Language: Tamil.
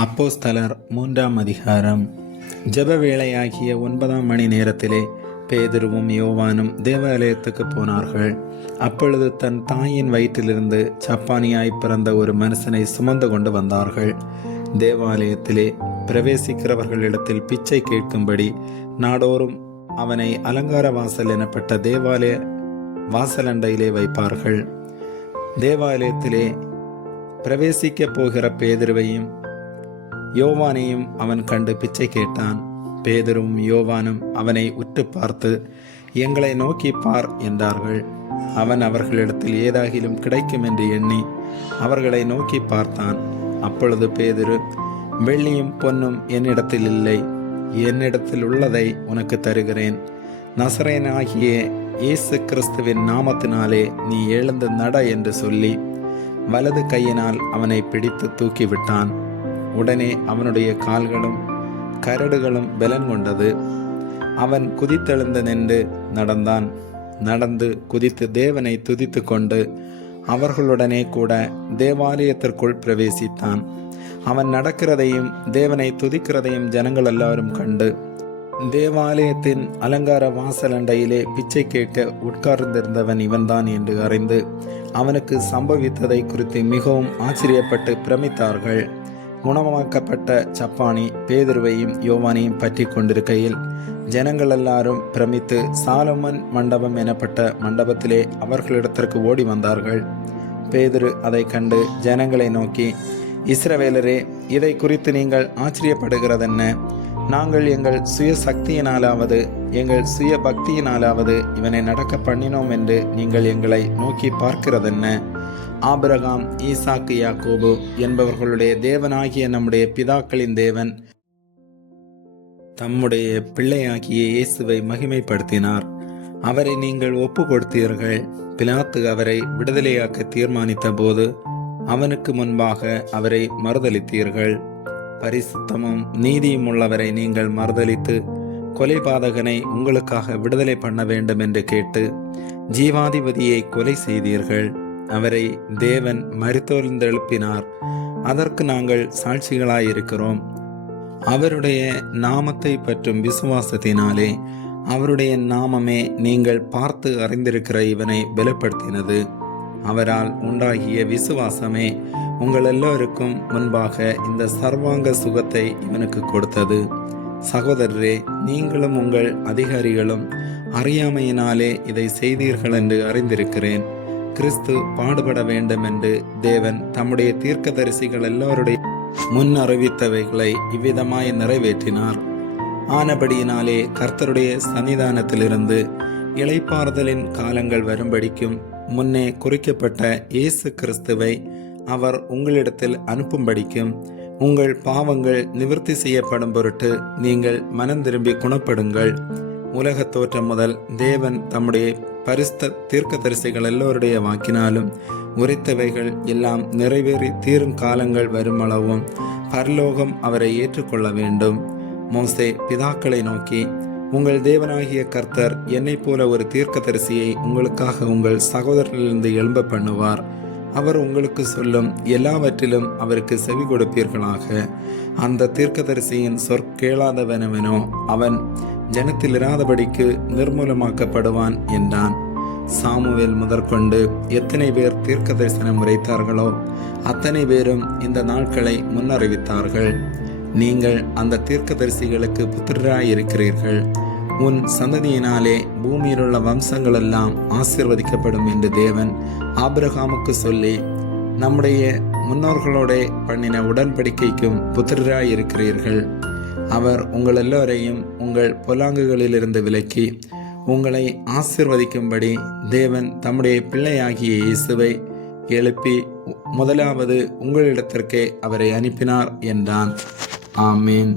அப்போஸ்தலர் 3ஆம் அதிகாரம். ஜெப வேளையாகிய 9ஆம் மணி நேரத்திலே பேதுருவும் யோவானும் தேவாலயத்துக்கு போனார்கள். அப்பொழுது தன் தாயின் வயிற்றிலிருந்து சப்பானியாய் பிறந்த ஒரு மனுஷனை சுமந்து கொண்டு வந்தார்கள். தேவாலயத்திலே பிரவேசிக்கிறவர்களிடத்தில் பிச்சை கேட்கும்படி நாடோறும் அவனை அலங்கார வாசல் எனப்பட்ட தேவாலய வாசலண்டையிலே வைப்பார்கள். தேவாலயத்திலே பிரவேசிக்கப் போகிற பேதுருவையும் யோவானையும் அவன் கண்டு பிச்சை கேட்டான். பேதுருவும் யோவானும் அவனை உற்று பார்த்து, எங்களை நோக்கி பார் என்றார்கள். அவன் அவர்களிடத்தில் ஏதாகிலும் கிடைக்கும் என்று எண்ணி அவர்களை நோக்கி பார்த்தான். அப்பொழுது பேதுரு, வெள்ளியும் பொன்னும் என்னிடத்தில் இல்லை, என்னிடத்தில் உள்ளதை உனக்கு தருகிறேன். நசரேயனாகிய இயேசு கிறிஸ்துவின் நாமத்தினாலே நீ எழுந்து நட என்று சொல்லி வலது கையினால் அவனை பிடித்து தூக்கிவிட்டான். உடனே அவனுடைய கால்களும் கரடுகளும் பலன் கொண்டது. அவன் குதித்தெழுந்து நின்று நடந்தான். நடந்து குதித்து தேவனை துதித்து கொண்டு அவர்களுடனே கூட தேவாலயத்திற்குள் பிரவேசித்தான். அவன் நடக்கிறதையும் தேவனை துதிக்கிறதையும் ஜனங்கள் எல்லாரும் கண்டு தேவாலயத்தின் அலங்கார வாசலண்டையிலே பிச்சை கேட்க உட்கார்ந்திருந்தவன் இவன்தான் என்று அறிந்து அவனுக்கு சம்பவித்ததை குறித்து மிகவும் ஆச்சரியப்பட்டு பிரமித்தார்கள். குணமாக்கப்பட்ட சப்பானி பேதுருவையும் யோவானையும் பற்றி கொண்டிருக்கையில் ஜனங்கள் எல்லாரும் பிரமித்து சாலமன் மண்டபம் எனப்பட்ட மண்டபத்திலே அவர்களிடத்திற்கு ஓடி வந்தார்கள். பேதுரு அதை கண்டு ஜனங்களை நோக்கி, இஸ்ரவேலரே, இதை குறித்து நீங்கள் ஆச்சரியப்படுகிறதென்ன? நாங்கள் எங்கள் சுய சக்தியினாலாவது எங்கள் சுய பக்தியினாலாவது இவனை நடக்க பண்ணினோம் என்று நீங்கள் எங்களை நோக்கி பார்க்கிறதென்ன? ஆபிரகாம், ஈசாக்கு, யாக்கோபு என்பவர்களுடைய தேவனாகிய நம்முடைய பிதாக்களின் தேவன் தம்முடைய பிள்ளையாகிய இயேசுவை மகிமைப்படுத்தினார். அவரை நீங்கள் ஒப்பு கொடுத்தீர்கள். பிலாத்து அவரை விடுதலையாக்க தீர்மானித்த போது அவனுக்கு முன்பாக அவரை மறுதலித்தீர்கள். பரிசுத்தமும் நீதியும் உள்ளவரை நீங்கள் மறுதலித்து கொலைபாதகனை உங்களுக்காக விடுதலை பண்ண வேண்டும் என்று கேட்டு ஜீவாதிபதியை கொலை செய்தீர்கள். அவரை தேவன் மரித்தோர்ந்தெழுப்பினார். அதற்கு நாங்கள் சாட்சிகளாயிருக்கிறோம். அவருடைய நாமத்தை பற்றும் விசுவாசத்தினாலே அவருடைய நாமமே நீங்கள் பார்த்து அறிந்திருக்கிற இவனை பலப்படுத்தினது. அவரால் உண்டாகிய விசுவாசமே உங்கள் எல்லோருக்கும் முன்பாக இந்த சர்வாங்க சுகத்தை இவனுக்கு கொடுத்தது. சகோதரரே, நீங்களும் உங்கள் அதிகாரிகளும் அறியாமையினாலே இதை செய்தீர்கள் என்று அறிந்திருக்கிறேன். கிறிஸ்து பாடுபட வேண்டும் என்று தேவன் தம்முடைய தீர்க்கதரிசிகள் எல்லோருடைய முன் அறிவித்தவைகளை இவ்விதமாய் நிறைவேற்றினார். ஆனபடியினாலே கர்த்தருடைய சன்னிதானத்திலிருந்து இளைப்பாறுதலின் காலங்கள் வரும்படிக்கும் முன்னே குறிக்கப்பட்ட இயேசு கிறிஸ்துவை அவர் உங்களிடத்தில் அனுப்பும்படிக்கும் உங்கள் பாவங்கள் நிவர்த்தி செய்யப்படும் பொருட்டு நீங்கள் மனம் திரும்பி குணப்படுங்கள். உலக தோற்றம் முதல் தேவன் தம்முடைய பரிசுத்த தீர்க்கதரிசிகள் எல்லோருடைய வாக்கினாலும் உரைத்தவைகள் எல்லாம் நிறைவேறி தீரும் காலங்கள் வருமளவும் பரலோகம் அவரை ஏற்றுக்கொள்ள வேண்டும். மோசே பிதாக்களை நோக்கி, உங்கள் தேவனாகிய கர்த்தர் என்னை போல ஒரு தீர்க்கதரிசியை உங்களுக்காக உங்கள் சகோதரரிலிருந்து எழும்ப பண்ணுவார். அவர் உங்களுக்கு சொல்லும் எல்லாவற்றிலும் அவருக்கு செவி கொடுப்பீர்களாக. அந்த தீர்க்கதரிசியின் சொற்கேளாதவனவனோ அவன் ஜனத்தில் இராதபடிக்கு நிர்மூலமாக்கப்படுவான் என்றான். சாமுவேல் முதற்கொண்டு எத்தனை பேர் தீர்க்க தரிசனம் உரைத்தார்களோ அத்தனை பேரும் இந்த நாட்களை முன்னறிவித்தார்கள். நீங்கள் அந்த தீர்க்கதரிசிகளுக்கு புத்திரராயிருக்கிறீர்கள். உன் சந்ததியினாலே பூமியிலுள்ள வம்சங்கள் எல்லாம் ஆசீர்வதிக்கப்படும் என்று தேவன் ஆபிரகாமுக்கு சொல்லி நம்முடைய முன்னோர்களோட பண்ணின உடன்படிக்கைக்கும் புத்திரராயிருக்கிறீர்கள். அவர் உங்கள் எல்லோரையும் உங்கள் பொல்லாங்குகளிலிருந்து விலக்கி உங்களை ஆசீர்வதிக்கும்படி தேவன் தம்முடைய பிள்ளையாகிய இயேசுவை எழுப்பி முதலாவது உங்களிடத்திற்கே அவரை அனுப்பினார் என்றான். ஆமேன்.